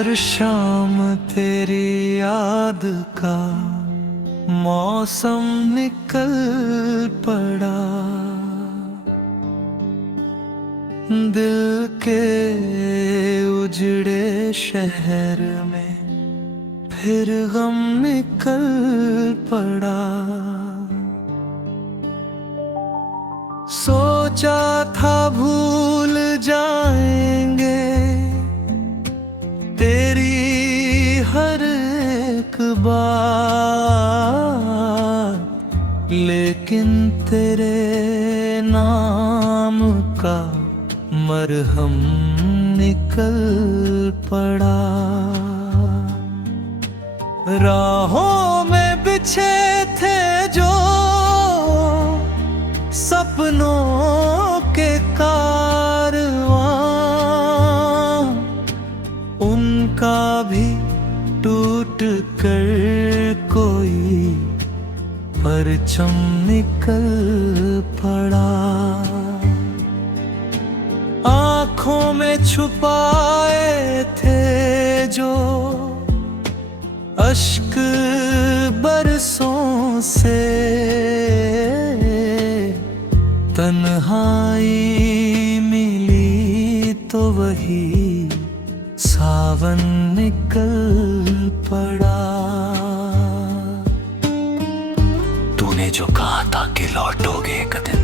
हर शाम तेरी याद का मौसम निकल पड़ा। दिल के उजड़े शहर में फिर गम निकल पड़ा। सोचा था भूल जाएंगे तेरी हर एक बात, लेकिन तेरे नाम का मरहम निकल पड़ा। राहों में बिछे थे जो सपनों के कारवां, उनका भी टूट कर कोई परचम निकल पड़ा। आँखों में छुपाए थे जो अश्क बरसों से, तन्हाई मिली तो वही सावन निकल पड़ा। तूने जो कहा था कि लौटोगे एक दिन,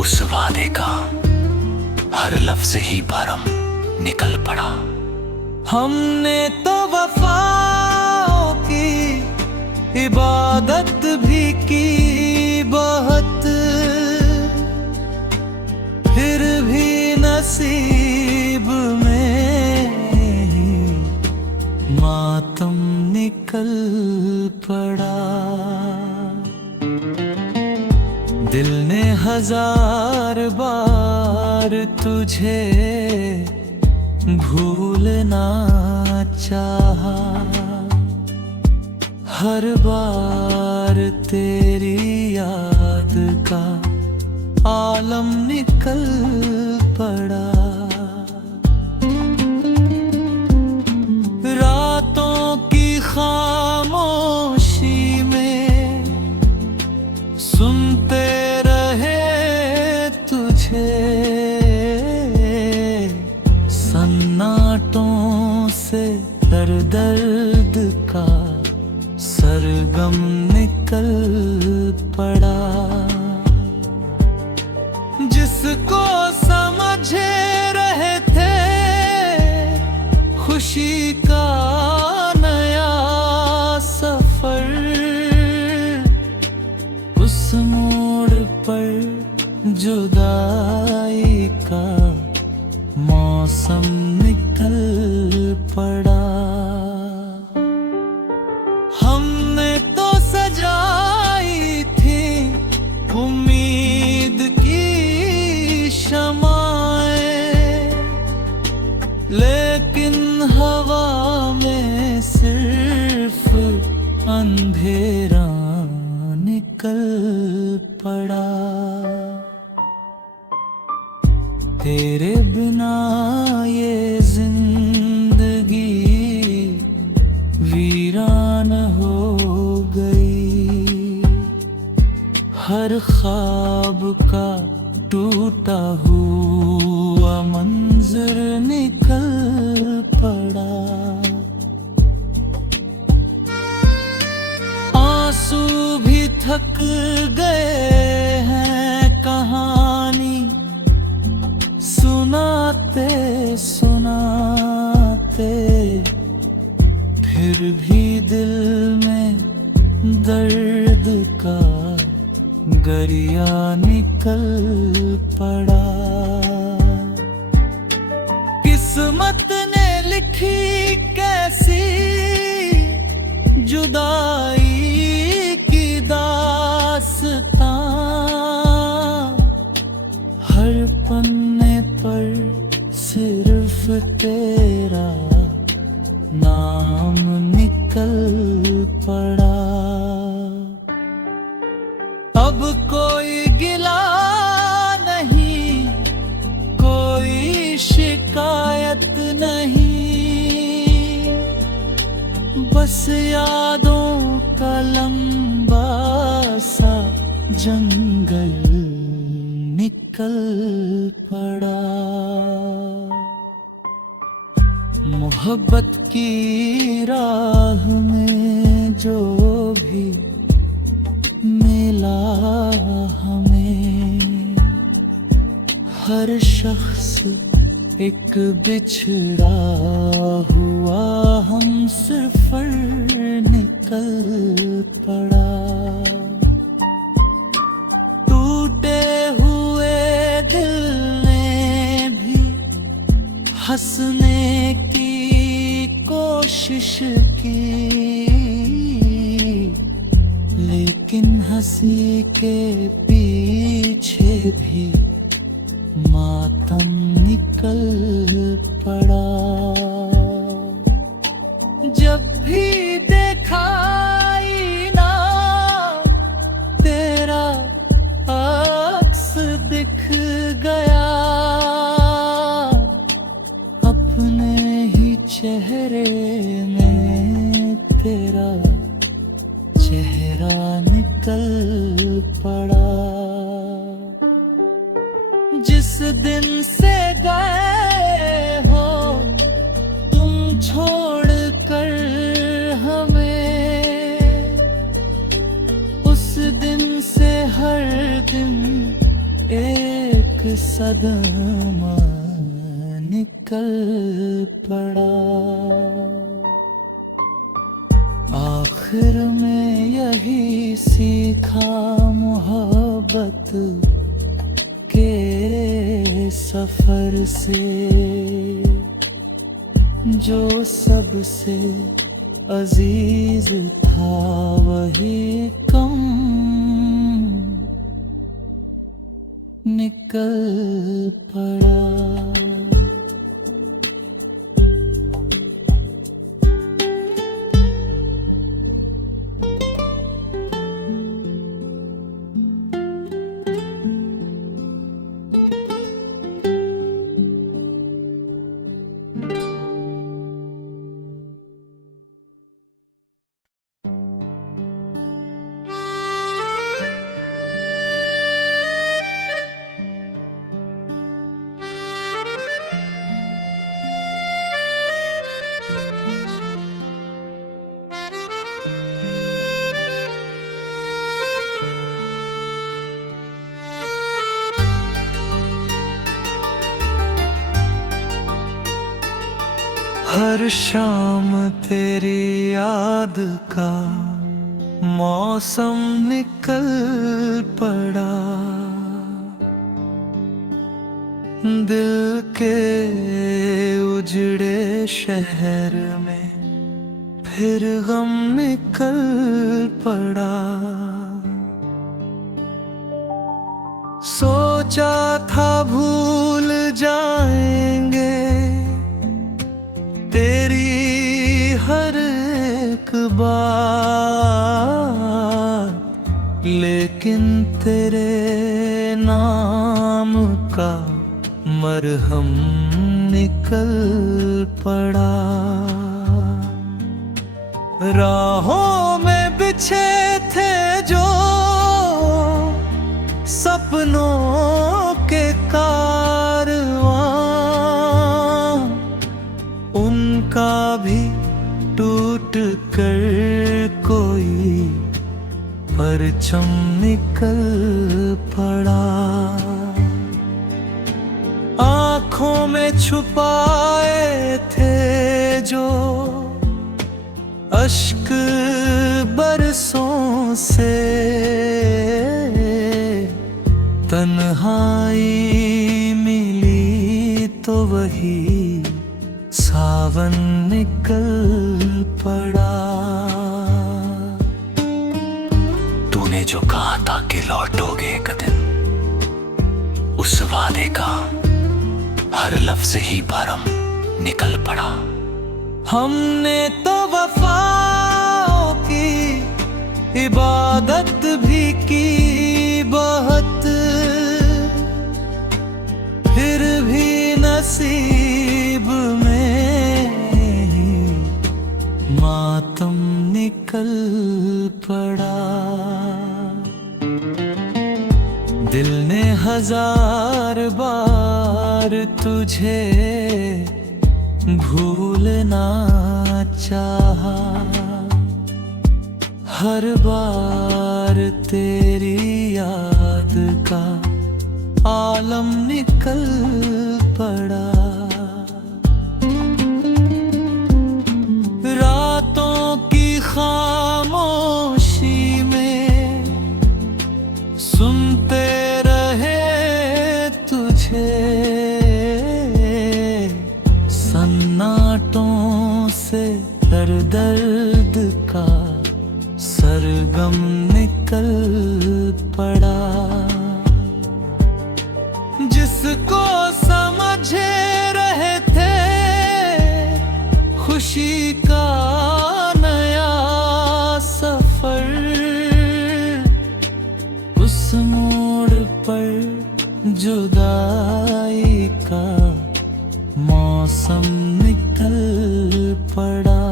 उस वादे का हर लफ्ज ही भरम निकल पड़ा। हमने तो वफाओं की इबादत भी की बहुत, फिर भी नसीब में मातम निकल पड़ा। दिल ने हजार बार तुझे भूलना चाहा, हर बार तेरी याद का आलम निकल पड़ा। रातों की खामोशी में सुनते रहे तुझे, सन्नाटों से दर्द का सरगम निकल पड़ा। जिसको समझे रहे थे खुशी का नया सफर, उस मोड़ पर जुदाई का मौसम निकल पड़ा। हमने तो सजाई थी उम्मीद की शमाएं, लेकिन हवा में सिर्फ अंधेरा निकल पड़ा। तेरे बिना ये जिंदगी वीरान हो गई, हर ख्वाब का टूटा हुआ मंजर निकल पड़ा। आंसू भी थक गए हैं कहानी सुनाते सुनाते, फिर भी दिल में दर्द का गरिया निकल पड़ा। किस्मत ने लिखी कैसी जुदाई की दास्तां, हर पन्ने पर सिर्फ तेरा नाम निकल पड़ा। अब कोई गिला नहीं, कोई शिकायत नहीं, इस यादों का लंबा सा जंगल निकल पड़ा। मोहब्बत की राह में जो भी मिला हमें, हर शख्स एक बिछड़ा हुआ हमसफर निकल पड़ा। टूटे हुए दिल ने भी हंसने की कोशिश की, लेकिन हंसी के पीछे भी मातम निकल पड़ा। जब भी देखा ना तेरा अक्स दिख गया, अपने ही चेहरे में तेरा चेहरा निकल पड़ा। जिस दिन से गए हो तुम छोड़ कर हमें, उस दिन से हर दिन एक सदमा निकल पड़ा। आखिर में यही सीखा मोहब्बत के सफर से, जो सबसे अजीज था वही कम निकल पड़ा। हर शाम तेरी याद का मौसम निकल पड़ा। दिल के उजड़े शहर में फिर गम निकल पड़ा। सोचा था भूल जाएंगे तेरी हर एक बात, लेकिन तेरे नाम का मरहम निकल पड़ा। राहों में बिछे थे जो सपनों के कारवां, उनका भी टूट कर कोई परचम निकल पड़ा। आँखों में छुपाए थे जो अश्क बरसों से, तन्हाई मिली तो वही सावन निकल पड़ा। तूने जो कहा था कि लौटोगे एक दिन, उस वादे का हर लफ्ज ही भरम निकल पड़ा। हमने तो वफाओं की इबादत भी की बहुत, फिर भी नसीब में मातम निकल पड़ा। दिल ने 1000 बार तुझे भूलना चाहा, हर बार तेरी याद का आलम निकल पड़ा। रातों की खामोशी में सुनते रहे तुझे, सन्नाटों से दर्द का सरगम निकल पड़ा। जिसको समझे रहे थे खुशी का नया सफर, उस मोड़ पर जुदाई का मौसम निकल पड़ा।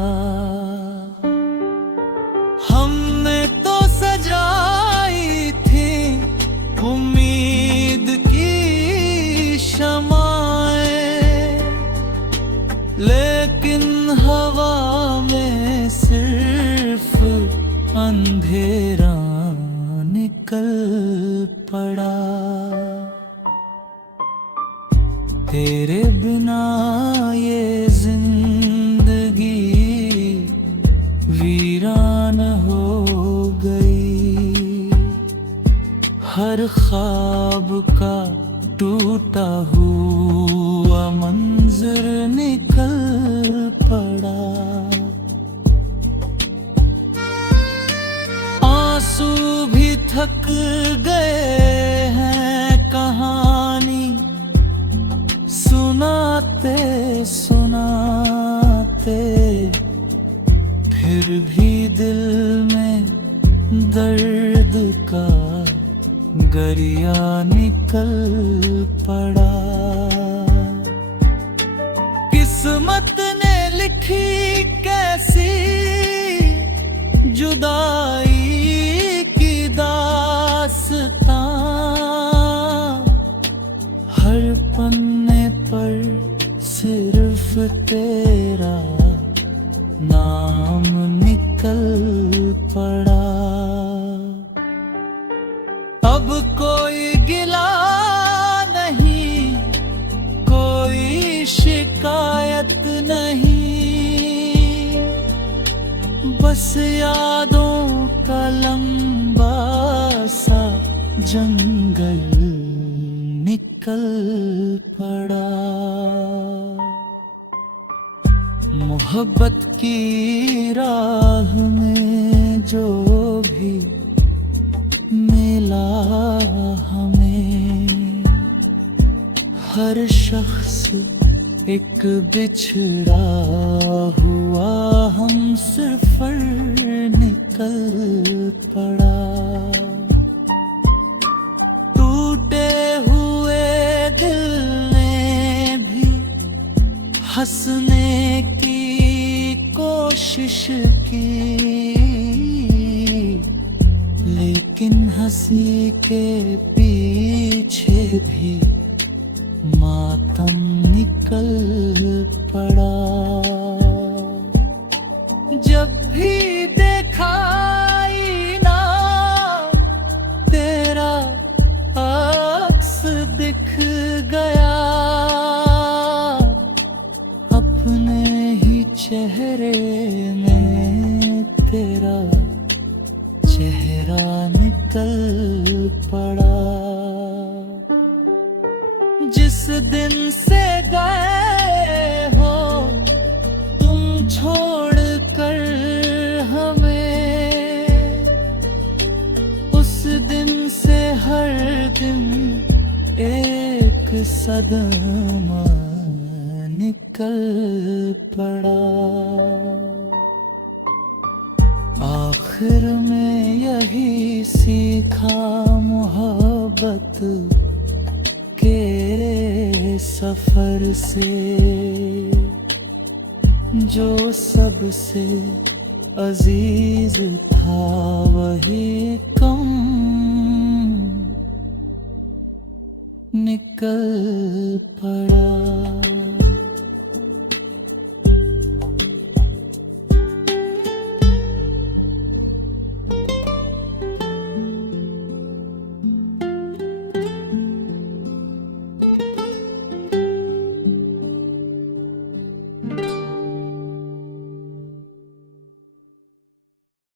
हमने तो सजाई थी उम्मीद की शमाएं, लेकिन हवा में सिर्फ अंधेरा निकल पड़ा। तेरे बिना ये जिंदगी वीरान हो गई, हर ख्वाब का टूटा हुआ मंजर निकल पड़ा। आंसू भी थक गए हैं कहानी सुनाते सुनाते, फिर भी दिल में दर्द का गरिया निकल पड़ा। किस्मत ने लिखी कैसी जुदाई की दास्तां, हर पन्ने पर सिर्फ तेरा नाम निकल पड़ा। अब कोई गिला नहीं, कोई शिकायत नहीं, बस यादों का लंबा सा जंगल निकल पड़ा। मोहब्बत की राह में जो भी मिला हमें, हर शख्स एक बिछड़ा हुआ हमसफर निकल पड़ा। टूटे हुए दिल ने भी हंसने की कोशिश की, लेकिन हंसी के पीछे भी मातम निकल पड़ा। जब भी देखाई ना तेरा अक्स दिख गया, अपने ही चेहरे में तेरा चेहरा निकल पड़ा। जिस दिन से गए हो तुम छोड़ कर हमें, उस दिन से हर दिन एक सदमा निकल पड़ा। आखिर में यही सीखा मोहब्बत के सफर से, जो सबसे अजीज था वही कम निकल